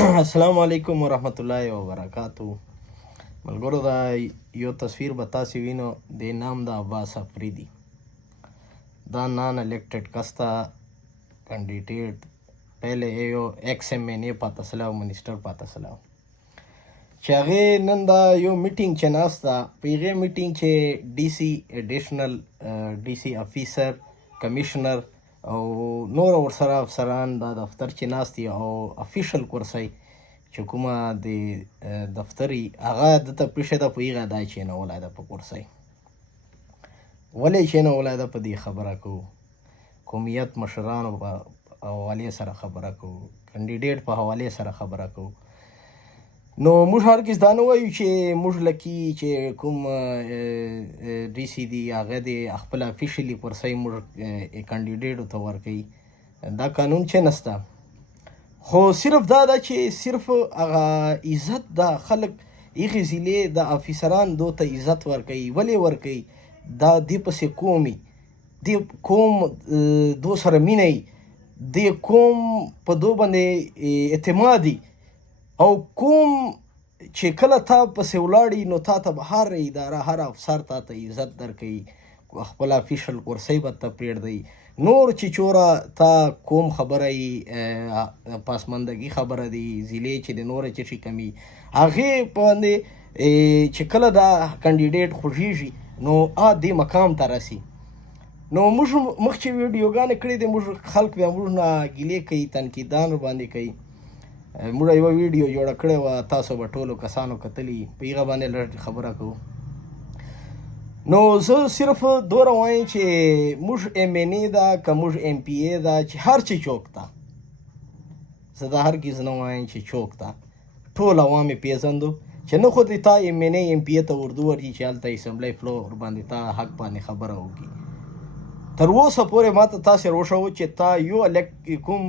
السلام علیکم ورحمت الله وبرکاتو. ملګرو دا یو تصویر به تاسې وینو، د نام د عباس افریدي. دا نان الیکټډ کس ته کینډیډیټ پهله یو ایکس ایم این ای پاته سلی او منیسټر پاته سلی و، چې هغې نن دا یو میټینګ چې ناست ده، په هغې میټینګ چې ډي سی ایډیشنل ډي سی افیسر کمیشنر او نور ورسره افسران دا دفتر چې ناست دي او افیشل کرسۍ چې کومه د دفتر وي هغه دته پېښې ده، په هغه دا کېنولی ده په کرسۍ. ولې کېنولی ده؟ په دې خبره کوو، قومیت مشرانو په حوالې سره خبره کوو، کینډیډیټ په حوالې سره خبره کوو. نو موږ هرګز دا نه وایو چې موږ لکي چې کوم ډي سی دي هغه د خپله افیشلي کرسۍ موږ کینډیډیټو ته ورکوي، دا قانون چې نسته. خو صرف دا ده چې صرف هغه عزت د خلک هغې ضلعې د افیسران دو ته عزت ورکوي. ولې ورکوي؟ دا دې پسې قوم وي، دې قوم دو سره مینه وي، دې قوم په دو باندې اعتماد وي، او کوم چې کله تا پسې ولاړي نو تا ته به هر اداره هر افسر تا ته عزت درکوي، خپل افیشل کرسۍ به ته پرېږدی. نور چې چوره تا کوم خبره یي، پاسماندګي خبره دی، ضلعې چې د نوره چې شي کمي هغې باندې چې کله دا کینډیډیټ خوږېږي نو دې مقام ته رسي. نو موږ مخکې ویډیوګانې کړې دي، موږ خلک بیا موږ نه ګیلې کوي، تنقیدان ورباندې کوي. موږ یوه ویډیو جوړه کړې وه، تاسو به ټولو کسانو کتلي، په هغه باندې لږ خبره کوو. نو زه صرف دومره وایم چې موږ ایم این ای ده که موږ ایم پی ای ده، چې هر چې چوک ته، زه دا هرګز نه وایم چې چوک ته، ټول عوام یې پېژندو، چې نه خو دې تا ایم این ای ایم پی ای ته اردو ورکړي چې هلته اسمبلی فلور باندې تا حق باندې خبره وکړي. تر اوسه پورې ما ته تاسې روښوه چې تا یو کوم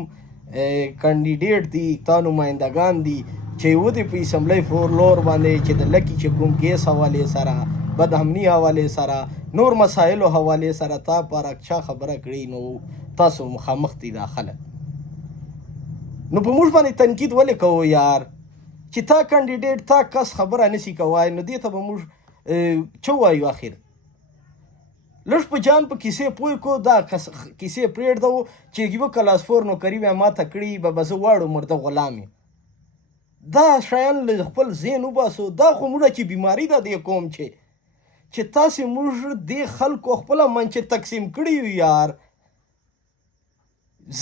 کینډیډیټ دي، تا نمایندګان دي چې ودې په اسمبلی فلور باندې چې د لکي چې کوم کیس حوالې سره، بد امني حوالې سره، نور مسایلو حوالې سره تا پر چا خبره کړې، نو تاسو مخامخ دي دا خلک. نو په موږ باندې تنقید ولې کوو یار؟ چې تا کینډیډیټ تا کس خبره نسی کوای، نو دې ته به موږ څه وایو؟ آخر لږ په جان په کیسې پوه کړو، دا کیسې پرېږدو چې یوه کلاس فور نوکري بیا ماته کړي به زه واړو مرده غلام یم. دا شیان له خپل ذهن وباسو. دا خو موږ چې بیماري ده دې قوم چې تاسې موږ دې خلکو خپله منچې تقسیم کړي یو یار.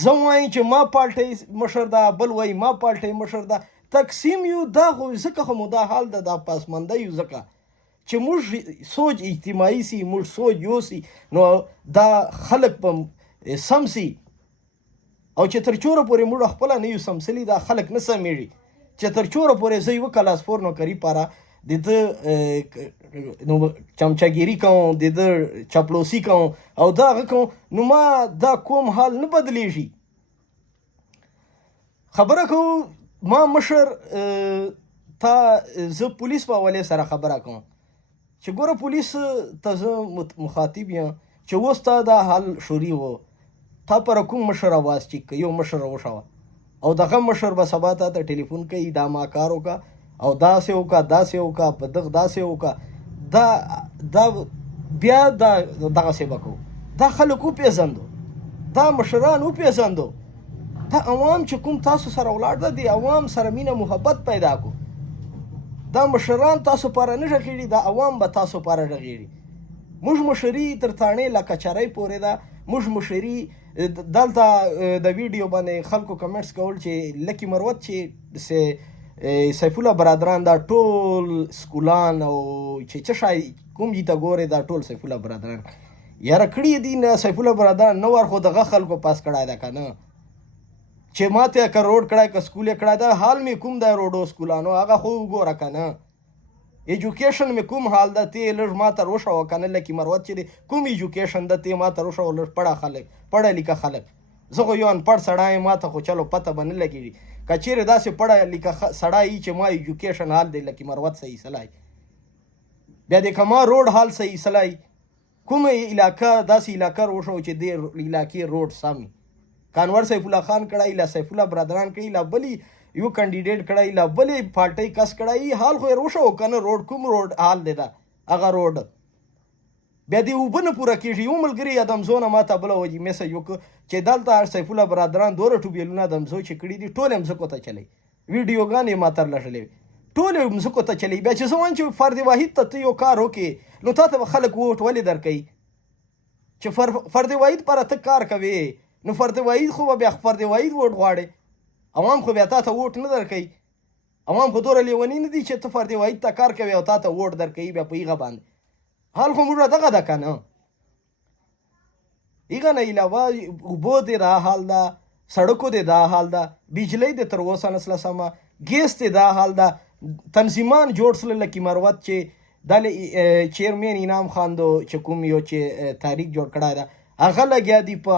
زه وایم چې ما پالټۍ مشر ده، بل وایي ما پالټۍ مشر ده، تقسیم یو. دا خو ځکه خو مو دا حال ده، دا پاسمانده یو، ځکه چې موږ سوچ اجتماعي سي، موږ سوچ یو سي، نو دا خلک به سم سي. او چې تر چوره پورې موږ خپله نه یو سمسلي، دا خلک نه سمیږي. چې تر چوره پورې زه یوه کلاس فور نوکري پاره د ده چمچاګیري کوم، د ده چاپلوسي کوم او دا هغه کوم، نو ما دا کوم حال نه بدلیږي. خبره کوو ما مشر تا، زه پولیس په حوالې سره خبره کوم چې ګوره پولیس ته زه مخاطب یم چې اوس تا دا حال شوري و، تا پر کوم مشر اواز چیک که یو مشر وشوه او دغه مشر به سبا تا ته ټلیفون کوي، دا ما کار وکړه او داسې وکړه داسې وکړه، په دغه داسې وکړه، دا بیا دا دغسې به کوو. دا خلک وپېژندو، دا مشران وپېژندو، دا عوام چې کوم تاسو سره ولاړ ده، د عوام سره مینه محبت پیدا کړو. دا مشران تاسو پاره نه غږېږي، دا عوام به تاسو پاره غږېږي. موږ مشري تر تاڼې له کچرۍ پورې ده. موږ مشري دلته د ویډیو باندې خلکو کمنټس کول چې لکي مروت چې سیف الله برادران دا ټول سکولان او چې څه شی کوم ځای ته ګورې دا ټول سیف الله برادران یاره کړي دي. نه سیف الله برادران نه ور خو دغه خلکو پاس کړی ده که نه، چې ماته که روډ کړی که سکول یې کړی ده، حال مې کوم دی روډو سکولانو هغه خو وګوره که نه. ایجوکیشن مې کوم حال ده، ته لږ ماته روښوه که نه. لکي مروت چې دی کوم ایجوکیشن ده، ته ماته روښوه. لږ پړه لیکه خلک، زه خو یو انپړ سړی یم، ماته خو چلو پته به نه لګېږي. که چیرې داسې پړه لیکه سړی وي چې ما ایجوکیشن حال دی لکي مروت صحیح سلی، بیا دې که ما روډ حال صحیح سلی، کومه علاقه داسې علاقه روښوه چې دې علاقې روډ سم وي. کانور سیف الله خان کړی، لا سیف الله برادران کړي، لا بلی یو کینډیډیټ کړی لا بلې پارټۍ کس کړی حال خو یې روشه کنه روډ کوم روډ حال دی دا هغه روډ بیا دې اوبه نه پوره کېږي یو ملګري ادمزونه ما ته بله وجې میسج وکړه چې دلته سیف الله برادران دوره ټوبیلونه ادمزو چې کړي دي ټول یې مځکو ته چلی ویډیوګانې یې ما ترلاسه ټول یې مځکو ته چلی بیا چې زه وایم چې فرد واحد ته ته یو کار وکړې نو تا ته به خلک ووټ ولې درکوي چې فرد واحد پر ته کار کوي نو فرد واحد خو به بیا فرد واحد ووټ غواړي عوام خو بیا تا ته ووټ نه درکوي عوام خو دوره لیوني نه دي چې ته فرد واحد ته کار کوي او تا ته ووټ درکوي بیا په هغه باندې حال خو موږ دغه ده که نه هغه نه علاوه اوبو دی دا حال ده سړکو دی دا حال ده بجلی دی تر اوسه نسله سمه ګیس دی دا حال ده تنظیمان جوړ سول لکه مروت چې د چیرمین انعام خان دو چې کوم یو چې تحریک جوړ کړی ده هغه لګیا دي په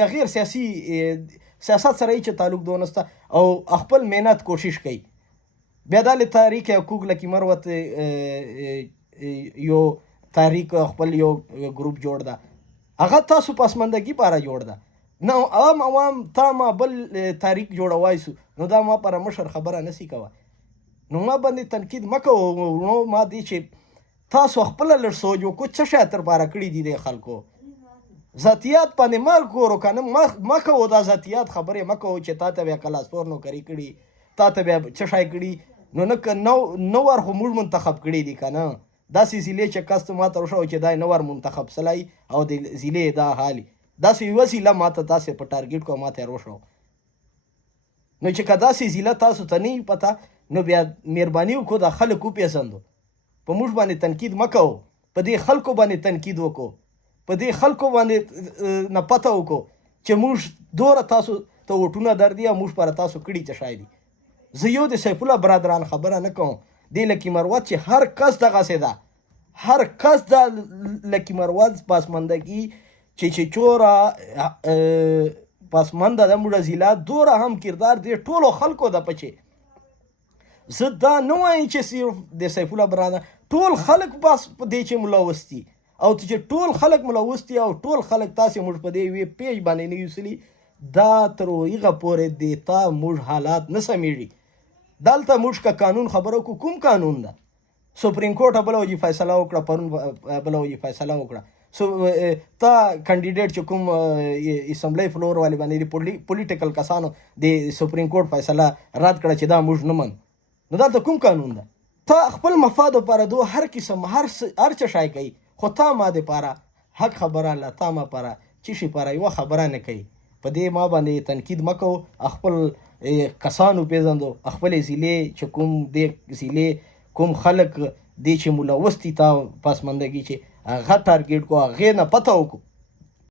بغیر سیاسي سیاست سره چې تعلق دونسته او خپل محنت کوشش کوي بیا د تحریک حقوق لکه مروت یو تحریک خپل یو ګروپ جوړ ده هغه تاسو پسماندګي پاره جوړ ده نو عام عوام تا ما بل تحریک جوړوای سو نو دا ما پر مشر خبره نسی کوه نو ما باندې تنقید مکو نو ما دی چې تاسو خپل لړ سوچ وکړو څه شی تر پاره کړی دي د خلکو ذاتیات باندې مال کورو کنه مکو دا ذاتیات خبره مکو چې تا ته بیا کلاسپور نو کری کړي تا ته بیا څه شی کړي نو ور خو موږ منتخب کړي دي کنه داسې ضلع چې کس ته ما ته وشو چې دا نه ور منتخب سلی او د ضلع دا حالي داسې یوه ضلع ما ته تاسې په ټارګېټ کو ما ته یې وشو نو چې که داسې ضلع تاسو ته نه پته نو بیا مهرباني وکړو دا خلک وپېژندو په موږ باندې تنقید مه کوو په دې خلکو باندې تنقید وکړو په دې خلکو باندې نه پته وکړو چې موږ دوره تاسو ته وټونه در دي او موږ پر تاسو کړي څه شی دي زه یو د سیف الله برادران خبره نه کوم دی لکه مروت چې هر کس دغسې ده هر کس د لکه مروت پسماندګي چې چوره پسمانده ده موږ ضلع دوره هم کردار دی ټولو خلکو ده پچې زه دا نه وایم چې صرف د سیف الله برادران ټول خلک بس په دې چې ملوث دي او چې ټول خلک ملوث دي او ټول خلک تاسې موږ په دې یوې پیج باندې نه یوسلي دا تر هغه پورې د تا موږ حالات نه سمیږي دلته موږ که قانون خبرو کو کوم قانون ده سپریم کورټ بله وجې فیصله وکړه پرون بله وجې فیصله وکړه تا کینډیډیټ چې کوم اسمبلی فلور والي باندې پولیټیکل کسانو د سپریم کورټ فیصله رد کړه چې دا موږ نه من نو دلته کوم قانون ده تا خپل مفاد لپاره دو هر قسم هر څه شی کوي خو تا ما دپاره حق خبره له تا ما پاره چې شي پاره یوه خبره نه کوي په دې ما باندې تنقید مه کوو خپل کسانو پیژندو خپلې ضلع چې کوم د ضلع کوم خلک دی چې ملوث دي تا پسماندګي چې هغه ټارګېټ کو هغې نه پته وکړو